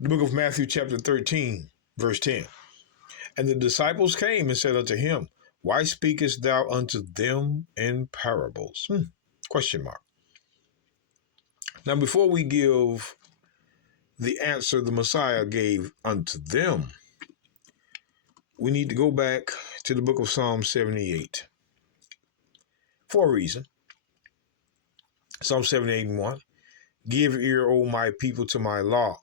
The book of Matthew chapter 13, verse 10. And the disciples came and said unto him, Why speakest thou unto them in parables? Question mark. Now, before we give the answer the Messiah gave unto them, we need to go back to the book of Psalm 78 for a reason. Psalm 78:1. Give ear, O my people, to my law.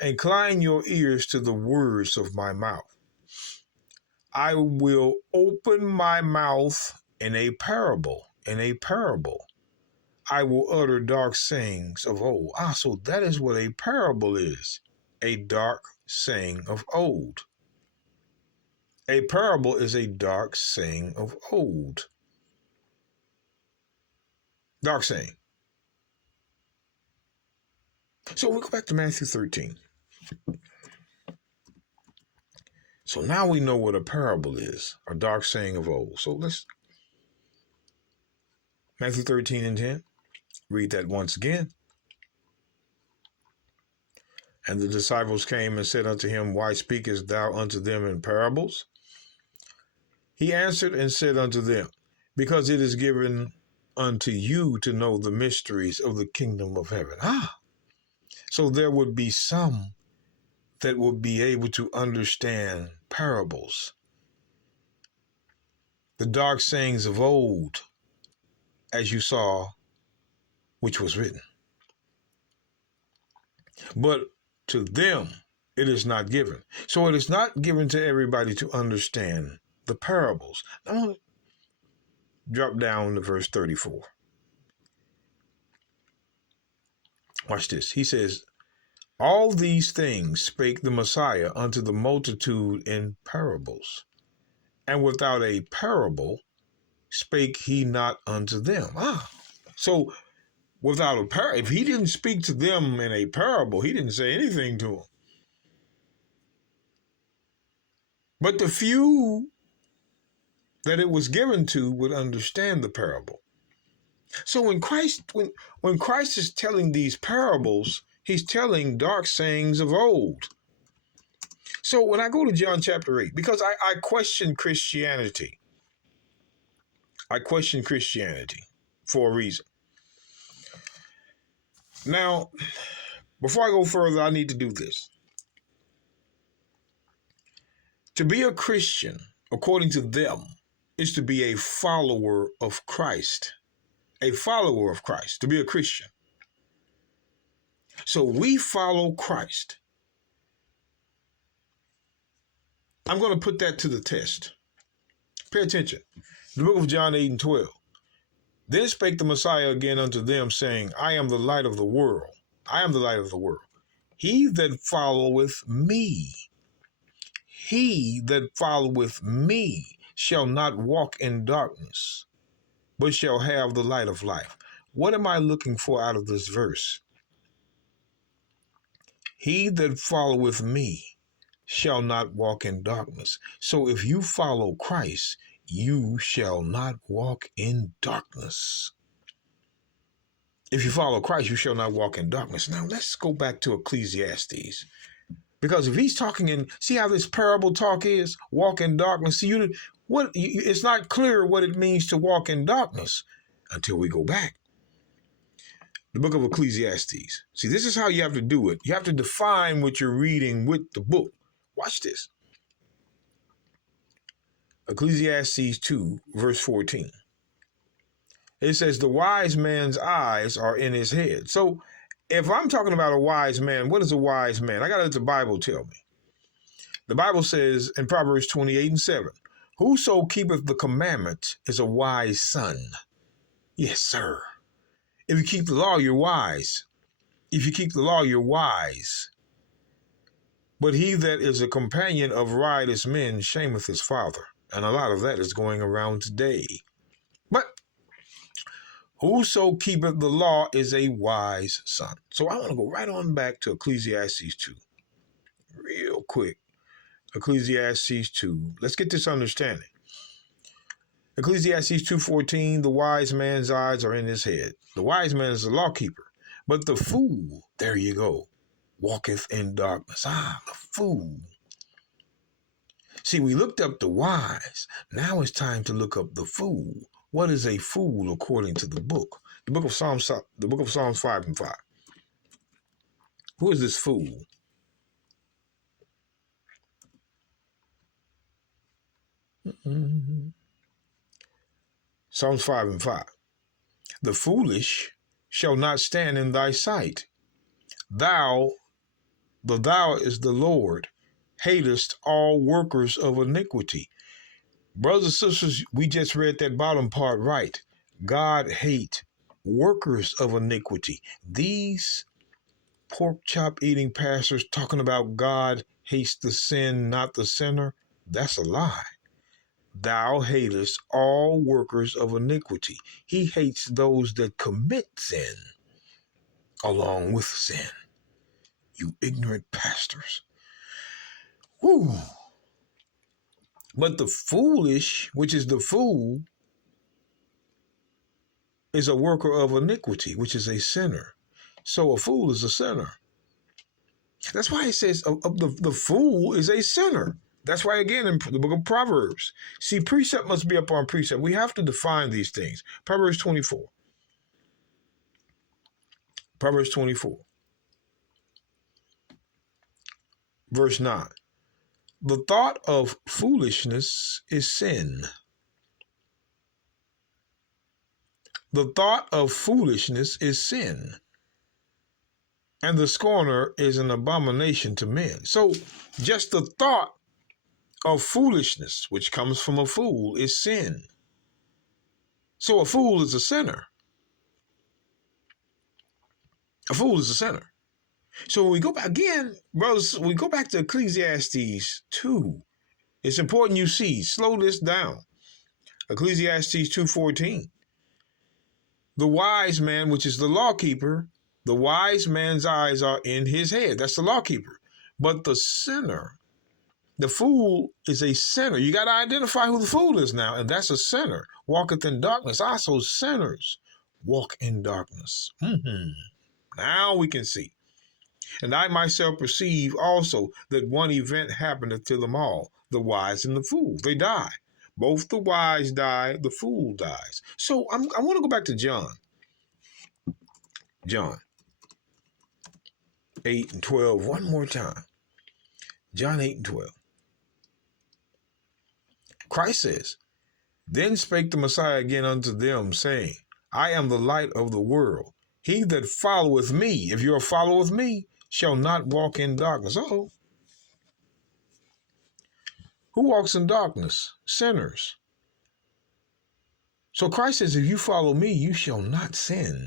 Incline your ears to the words of my mouth. I will open my mouth in a parable. I will utter dark sayings of old. So that is what a parable is. A dark saying of old. A parable is a dark saying of old. Dark saying. So we go back to Matthew 13. So now we know what a parable is, a dark saying of old. So let's, Matthew 13 and 10, read that once again. And the disciples came and said unto him, Why speakest thou unto them in parables? He answered and said unto them, Because it is given unto you to know the mysteries of the kingdom of heaven. So there would be some that would be able to understand parables, the dark sayings of old, as you saw, which was written. But to them, it is not given. So it is not given to everybody to understand the parables. Now, I want to drop down to verse 34. Watch this. He says, All these things spake the Messiah unto the multitude in parables, and without a parable spake he not unto them. So without a parable, if he didn't speak to them in a parable, he didn't say anything to them. But the few that it was given to would understand the parable. So when Christ is telling these parables, he's telling dark sayings of old. So when I go to John chapter 8, because I question Christianity. I question Christianity for a reason. Now, before I go further, I need to do this. To be a Christian, according to them, is to be a follower of Christ. A follower of Christ, to be a Christian. So we follow Christ. I'm going to put that to the test. Pay attention. The book of John 8 and 12. Then spake the Messiah again unto them, saying, I am the light of the world. I am the light of the world. He that followeth me shall not walk in darkness, but shall have the light of life. What am I looking for out of this verse? He that followeth me shall not walk in darkness. So if you follow Christ, you shall not walk in darkness. If you follow Christ, you shall not walk in darkness. Now let's go back to Ecclesiastes. Because if he's talking in, see how this parable talk is? Walk in darkness. See, it's not clear what it means to walk in darkness until we go back. The book of Ecclesiastes. See, this is how you have to do it. You have to define what you're reading with the book. Watch this. Ecclesiastes 2, verse 14. It says, the wise man's eyes are in his head. So if I'm talking about a wise man, what is a wise man? I got to let the Bible tell me. The Bible says in Proverbs 28 and 7, whoso keepeth the commandment is a wise son. Yes, sir. If you keep the law, you're wise. If you keep the law, you're wise. But he that is a companion of riotous men shameth his father. And a lot of that is going around today. But whoso keepeth the law is a wise son. So I want to go right on back to Ecclesiastes 2. Real quick. Ecclesiastes 2. Let's get this understanding. Ecclesiastes 2:14, the wise man's eyes are in his head. The wise man is a lawkeeper. But the fool, there you go. walketh in darkness. Ah, the fool. See, we looked up the wise. Now it's time to look up the fool. What is a fool according to the book? The book of Psalms 5:5. Who is this fool? Psalms 5:5. The foolish shall not stand in thy sight. Thou is the Lord, hatest all workers of iniquity. Brothers and sisters, we just read that bottom part right. God hate workers of iniquity. These pork chop eating pastors talking about God hates the sin, not the sinner, that's a lie. Thou hatest all workers of iniquity. He hates those that commit sin along with sin. You ignorant pastors. Whew. But the foolish, which is the fool, is a worker of iniquity, which is a sinner. So a fool is a sinner. That's why it says the fool is a sinner. That's why, again, in the book of Proverbs, see, precept must be upon precept. We have to define these things. Proverbs 24. Proverbs 24. Verse 9. The thought of foolishness is sin. The thought of foolishness is sin. And the scorner is an abomination to men. So just the thought of foolishness, which comes from a fool, is sin. So a fool is a sinner. A fool is a sinner. So when we go back again, brothers, we go back to Ecclesiastes 2. It's important you see, slow this down. Ecclesiastes 2:14. The wise man, which is the lawkeeper, the wise man's eyes are in his head. That's the lawkeeper. But the sinner, the fool is a sinner. You got to identify who the fool is now, and that's a sinner. Walketh in darkness. Also, sinners walk in darkness. Now we can see. And I myself perceive also that one event happeneth to them all, the wise and the fool. They die. Both the wise die, the fool dies. So I want to go back to John. John 8:12 one more time. John 8:12. Christ says, Then spake the Messiah again unto them, saying, I am the light of the world. He that followeth me, if you're a follower of me, shall not walk in darkness. Oh, who walks in darkness? Sinners. So Christ says, if you follow me, you shall not sin.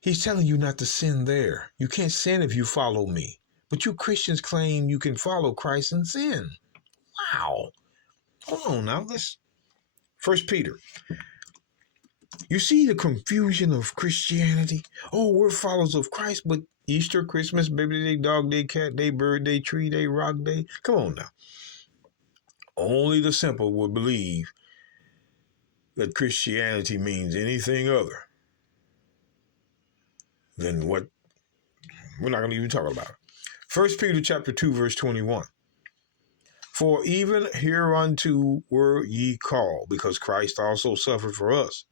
He's telling you not to sin there. You can't sin if you follow me. But you Christians claim you can follow Christ and sin. Wow. Hold on now. Let's 1 Peter. You see the confusion of Christianity? Oh, we're followers of Christ, but Easter, Christmas, baby day, dog day, cat day, bird day, tree day, rock day. Come on now. Only the simple will believe that Christianity means anything other than what we're not going to even talk about. 1 Peter chapter 2, verse 21. For even hereunto were ye called, because Christ also suffered for us,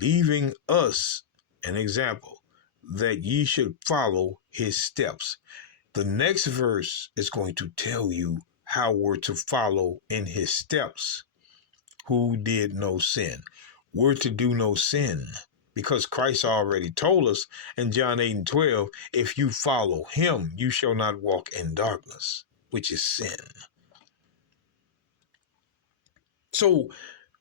leaving us an example, that ye should follow his steps. The next verse is going to tell you how we're to follow in his steps. Who did no sin? We're to do no sin, because Christ already told us in John 8:12, if you follow him, you shall not walk in darkness, which is sin. So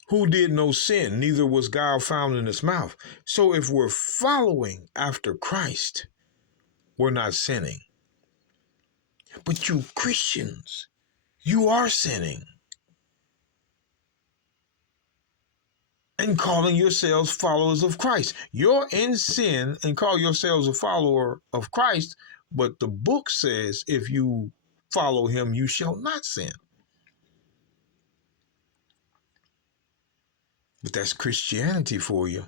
who did no sin? Neither was guile found in his mouth. So if we're following after Christ, we're not sinning. But you Christians, you are sinning and calling yourselves followers of Christ. You're in sin and call yourselves a follower of Christ, but the book says if you follow him, you shall not sin. But that's Christianity for you,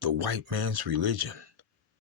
the white man's religion.